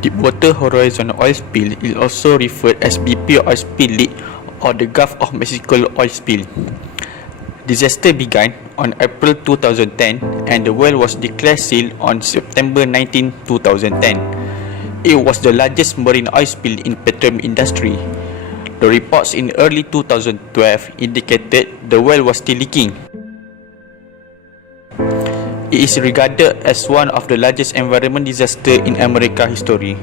Deepwater Horizon oil spill is also referred as BP oil spill leak or the Gulf of Mexico oil spill. Disaster began on April 2010 and the well was declared sealed on September 19, 2010. It was the largest marine oil spill in petroleum industry. The reports in early 2012 indicated the well was still leaking. It is regarded as one of the largest environment disasters in American history.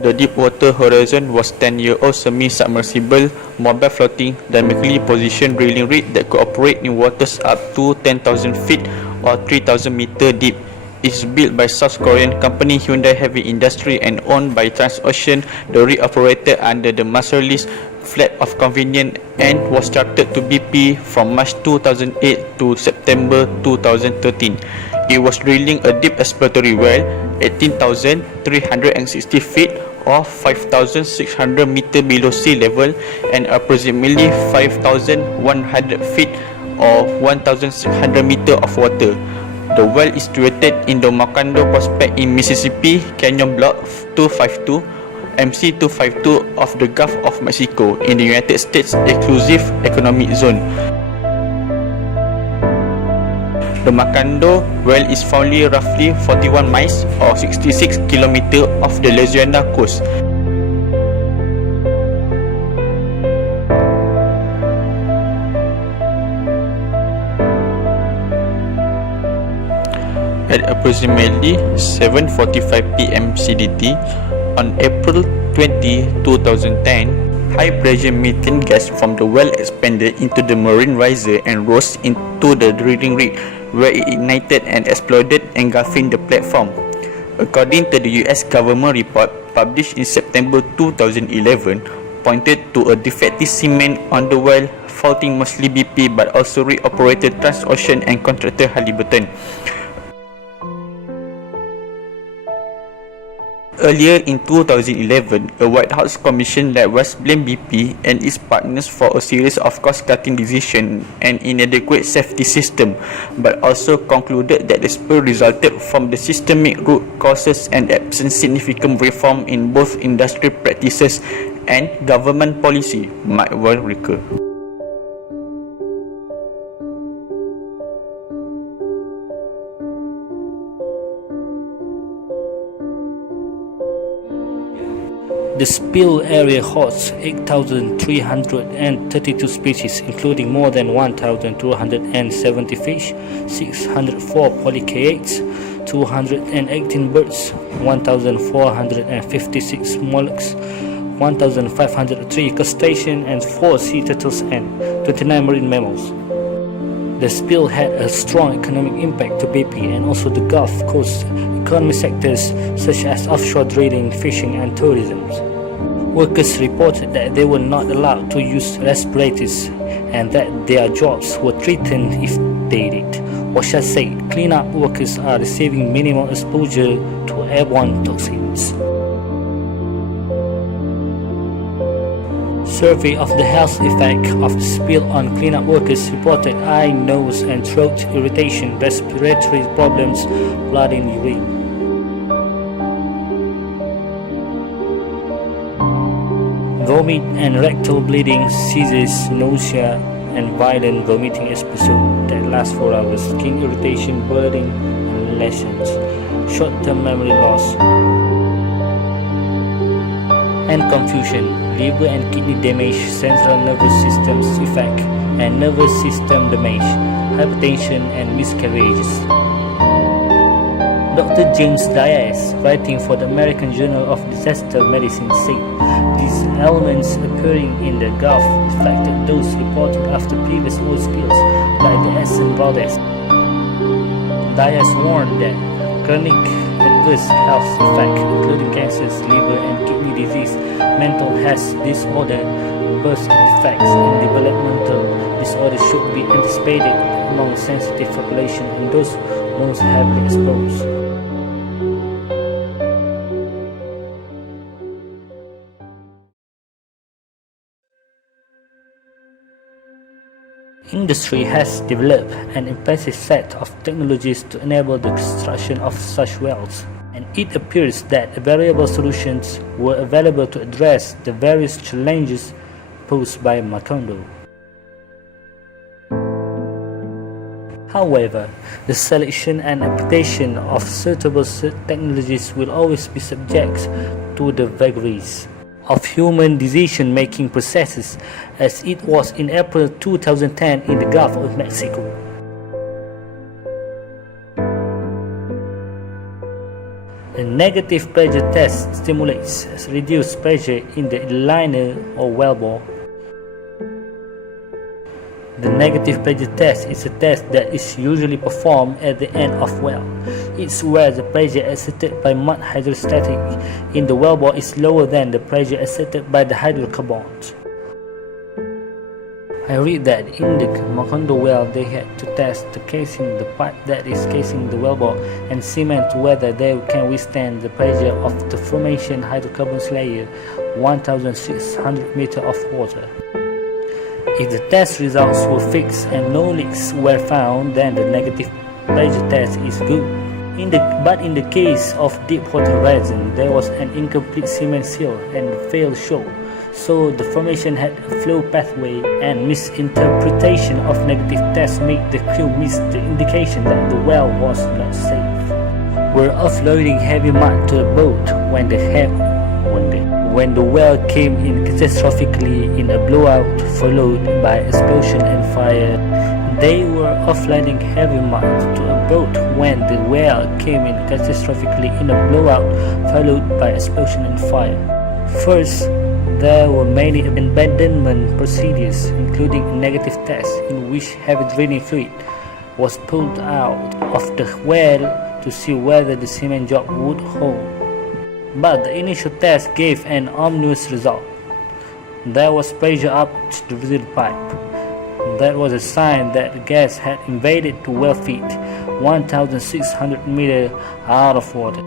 The Deepwater Horizon was 10-year-old semi-submersible mobile floating dynamically positioned drilling rig that could operate in waters up to 10,000 feet or 3,000 meters deep. It is built by South Korean company Hyundai Heavy Industry and owned by Transocean. The rig operated under the master lease flat of convenience and was chartered to BP from March 2008 to September 2013. It was drilling a deep exploratory well, 18,360 feet or 5,600 meters below sea level and approximately 5,100 feet or 1,600 meters of water. The well is situated in the Macondo Prospect in Mississippi Canyon Block 252, MC252 of the Gulf of Mexico in the United States Exclusive Economic Zone. The Macondo well is found roughly 41 miles or 66 km off the Louisiana coast. At approximately 7:45 p.m. CDT on April 20, 2010, high-pressure methane gas from the well expanded into the marine riser and rose into the drilling rig, where it ignited and exploded, engulfing the platform. According to the US government report published in September 2011, pointed to a defective cement on the well, faulting mostly BP but also rig-operated Transocean and contractor Halliburton. Earlier in 2011, a White House commission that was blamed BP and its partners for a series of cost-cutting decisions and inadequate safety system, but also concluded that the spill resulted from the systemic root causes and absent significant reform in both industry practices and government policy might well recur. The spill area hosts 8,332 species, including more than 1,270 fish, 604 polychaetes, 218 birds, 1,456 mollusks, 1,503 crustaceans and 4 sea turtles and 29 marine mammals. The spill had a strong economic impact to BP and also the Gulf Coast economy sectors such as offshore drilling, fishing and tourism. Workers reported that they were not allowed to use respirators and that their jobs were threatened if they did. OSHA said cleanup workers are receiving minimal exposure to airborne toxins. Survey of the health effect of the spill on cleanup workers reported eye, nose and throat irritation, respiratory problems, blood in urine. Vomit and rectal bleeding, seizures, nausea and violent vomiting episode that last 4 hours, skin irritation, burning and lesions, short-term memory loss and confusion, liver and kidney damage, central nervous system effect and nervous system damage, hypertension and miscarriages. Dr. James Diaz, writing for the American Journal of Disaster Medicine, said these elements occurring in the Gulf reflected those reported after previous oil spills like the Essen Valdez. Diaz warned that chronic adverse health effects, including cancers, liver and kidney disease, mental health disorder, birth defects, and developmental disorders should be anticipated among sensitive population and those most heavily exposed. Industry has developed an impressive set of technologies to enable the construction of such wells, and it appears that variable solutions were available to address the various challenges posed by Macondo. However, the selection and application of suitable technologies will always be subject to the vagaries of human decision-making processes, as it was in April 2010 in the Gulf of Mexico. A negative pressure test stimulates reduced pressure in the liner or wellbore. The negative pressure test is a test that is usually performed at the end of well. It's where the pressure exerted by mud hydrostatic in the wellbore is lower than the pressure exerted by the hydrocarbons. I read that in the Macondo well they had to test the casing, the pipe that is casing the wellbore, and cement whether they can withstand the pressure of the formation hydrocarbons layer 1,600 meters of water. If the test results were fixed and no leaks were found, then the negative pressure test is good. But in the case of Deepwater Horizon, there was an incomplete cement seal and failed show, so the formation had a flow pathway, and misinterpretation of negative tests made the crew miss the indication that the well was not safe. We're offloading heavy mud to the boat when the well came in catastrophically in a blowout followed by explosion and fire. They were offloading heavy mud to a boat when the well came in catastrophically in a blowout followed by explosion and fire. First, there were many abandonment procedures, including a negative test in which heavy draining fluid was pulled out of the well to see whether the cement job would hold. But the initial test gave an ominous result. There was pressure up to the pipe. That was a sign that the gas had invaded the well feet 1,600 meters out of water.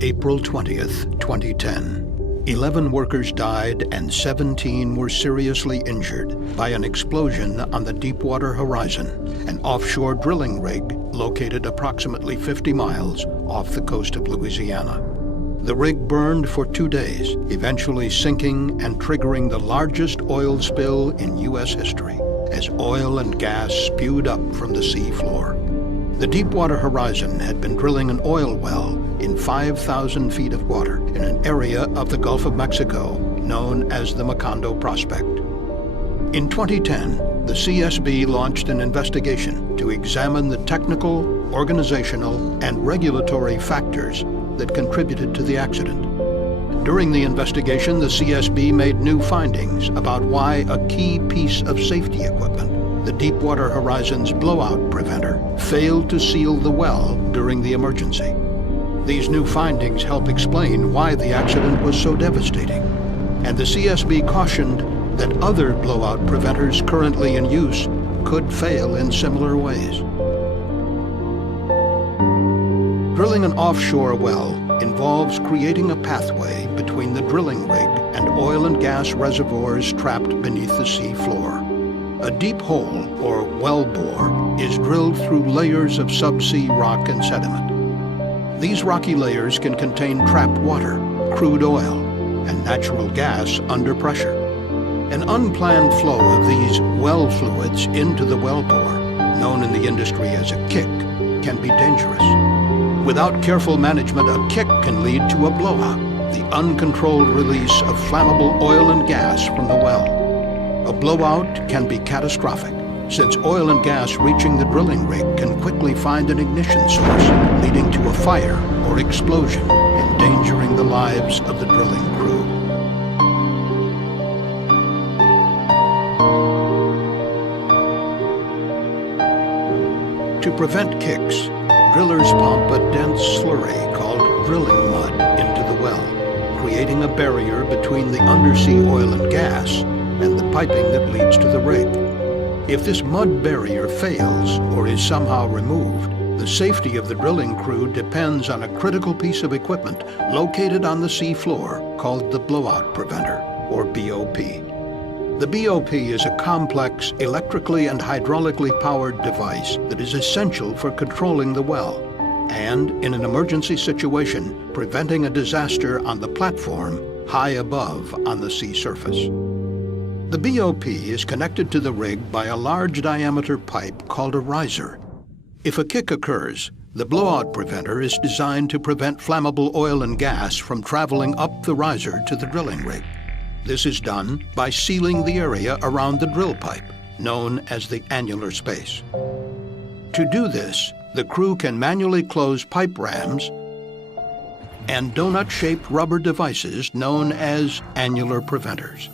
April 20th, 2010. 11 workers died and 17 were seriously injured by an explosion on the Deepwater Horizon, an offshore drilling rig located approximately 50 miles off the coast of Louisiana. The rig burned for 2 days, eventually sinking and triggering the largest oil spill in U.S. history, as oil and gas spewed up from the sea floor. The Deepwater Horizon had been drilling an oil well in 5,000 feet of water in an area of the Gulf of Mexico known as the Macondo Prospect. In 2010, the CSB launched an investigation to examine the technical, organizational, and regulatory factors that contributed to the accident. During the investigation, the CSB made new findings about why a key piece of safety equipment, the Deepwater Horizon's blowout preventer, failed to seal the well during the emergency. These new findings help explain why the accident was so devastating, and the CSB cautioned that other blowout preventers currently in use could fail in similar ways. Drilling an offshore well involves creating a pathway between the drilling rig and oil and gas reservoirs trapped beneath the sea floor. A deep hole, or well bore, is drilled through layers of subsea rock and sediment. These rocky layers can contain trapped water, crude oil, and natural gas under pressure. An unplanned flow of these well fluids into the wellbore, known in the industry as a kick, can be dangerous. Without careful management, a kick can lead to a blowout, the uncontrolled release of flammable oil and gas from the well. A blowout can be catastrophic, since oil and gas reaching the drilling rig can quickly find an ignition source, leading to a fire or explosion, endangering the lives of the drilling crew. To prevent kicks, drillers pump a dense slurry called drilling mud into the well, creating a barrier between the undersea oil and gas and the piping that leads to the rig. If this mud barrier fails or is somehow removed, The safety of the drilling crew depends on a critical piece of equipment located on the sea floor called the blowout preventer, or BOP. The BOP is a complex electrically and hydraulically powered device that is essential for controlling the well and, in an emergency situation, preventing a disaster on the platform high above on the sea surface. The BOP is connected to the rig by a large diameter pipe called a riser. If a kick occurs, the blowout preventer is designed to prevent flammable oil and gas from traveling up the riser to the drilling rig. This is done by sealing the area around the drill pipe, known as the annular space. To do this, the crew can manually close pipe rams and donut-shaped rubber devices known as annular preventers.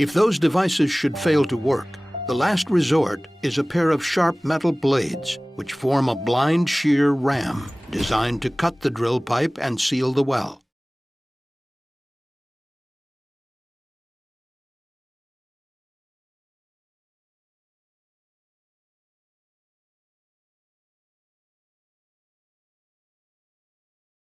If those devices should fail to work, the last resort is a pair of sharp metal blades which form a blind shear ram designed to cut the drill pipe and seal the well.